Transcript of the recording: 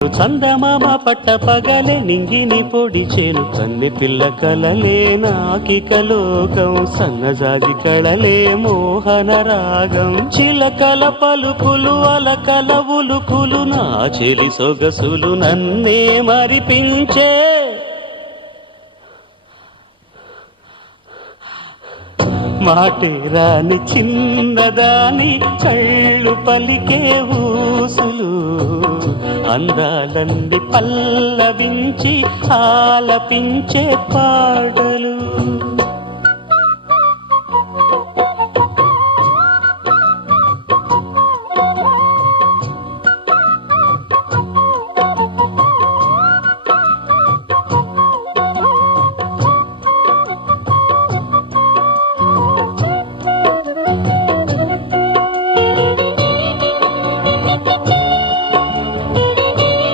చందమామ పట్ట పగలే నింగిని పొడిచేను కన్ని పిల్ల కలలే నాకిక లోకం సన్నజాజి కళలే మోహన రాగం. చిలకల పలుకులు అలకల ఉలుకులు నా చెలి సొగసులు నన్నే మరిపించే. మాటే రాని చిన్నదాని చళ్ళు పలికే ఊసులు. అందాలన్నీ పల్లవించి ఆలపించే పాటలు.